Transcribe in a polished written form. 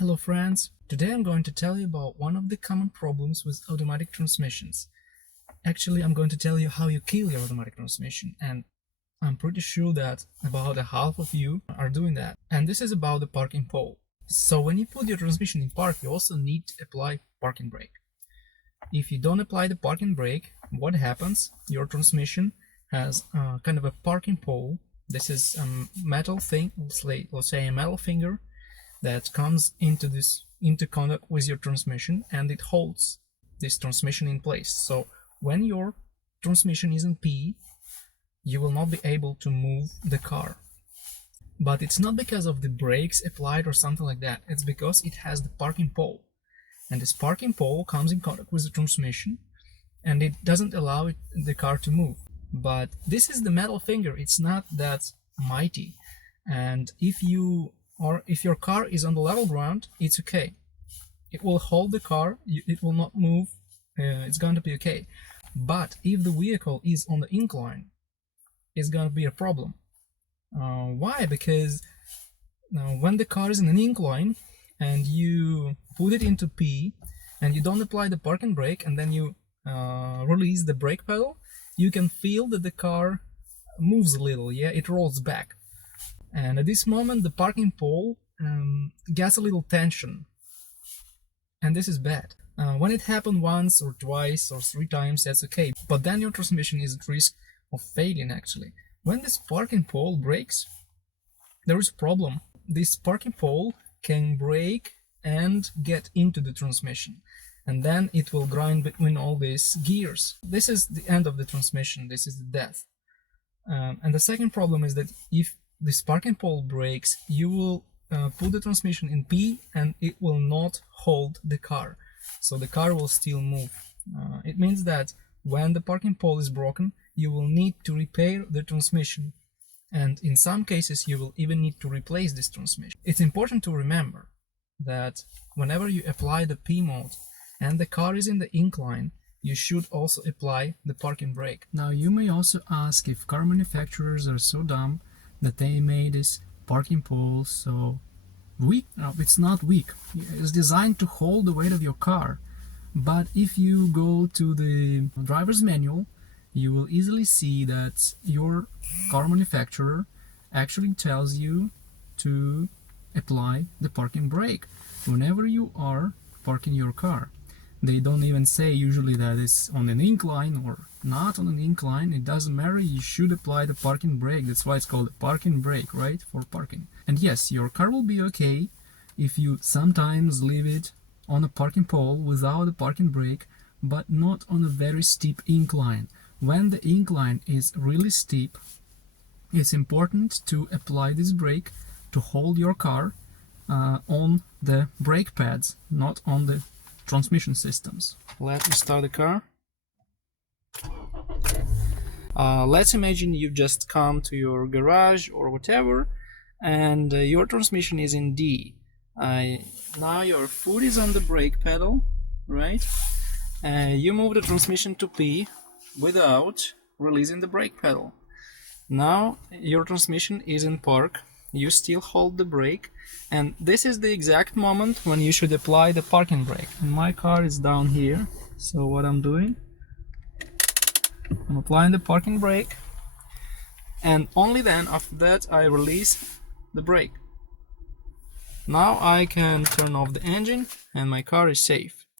Hello friends, today I'm going to tell you about one of the common problems with automatic transmissions. Actually, I'm going to tell you how you kill your automatic transmission, and I'm pretty sure that about a half of you are doing that. And this is about the parking pole. So when you put your transmission in park, you also need to apply parking brake. If you don't apply the parking brake, what happens? Your transmission has kind of a parking pole. This is a metal thing, let's say a metal finger, that comes into contact with your transmission, and it holds this transmission in place. So when your transmission is in P, you will not be able to move the car. But it's not because of the brakes applied or something like that. It's because it has the parking pole. And this parking pole comes in contact with the transmission, and it doesn't allow the car to move. But this is the metal finger. It's not that mighty. And if your car is on the level ground, it's okay. It will hold the car, it will not move, it's going to be okay. But if the vehicle is on the incline, it's going to be a problem. Why? Because when the car is in an incline and you put it into P and you don't apply the parking brake, and then you release the brake pedal, you can feel that the car moves a little, yeah, it rolls back. And at this moment, the parking pole gets a little tension, and this is bad. When it happened once or twice or 3 times, that's okay, but then your transmission is at risk of failing actually. When this parking pole breaks, there is a problem. This parking pole can break and get into the transmission, and then it will grind between all these gears. This is the end of the transmission, this is the death. And the second problem is that if this parking pole breaks, you will put the transmission in P and it will not hold the car, so the car will still move. It means that when the parking pole is broken, you will need to repair the transmission, and in some cases you will even need to replace this transmission. It's important to remember that whenever you apply the P mode and the car is in the incline, you should also apply the parking brake. Now you may also ask if car manufacturers are so dumb that they made this parking pole so weak. No, it's not weak. It's designed to hold the weight of your car. But if you go to the driver's manual, you will easily see that your car manufacturer actually tells you to apply the parking brake whenever you are parking your car. They don't even say usually that it's on an incline or not on an incline. It doesn't matter, you should apply the parking brake. That's why it's called a parking brake, right? For parking. And yes, your car will be okay if you sometimes leave it on a parking pole without a parking brake, but not on a very steep incline. When the incline is really steep, it's important to apply this brake to hold your car on the brake pads, not on the transmission systems. Let me start the car. Let's imagine you just come to your garage or whatever, and your transmission is in D. Now your foot is on the brake pedal, right? You move the transmission to P without releasing the brake pedal. Now your transmission is in park. You still hold the brake, and this is the exact moment when you should apply the parking brake. And my car is down here, so what I'm doing, I'm applying the parking brake, and only then after that I release the brake. Now I can turn off the engine and my car is safe.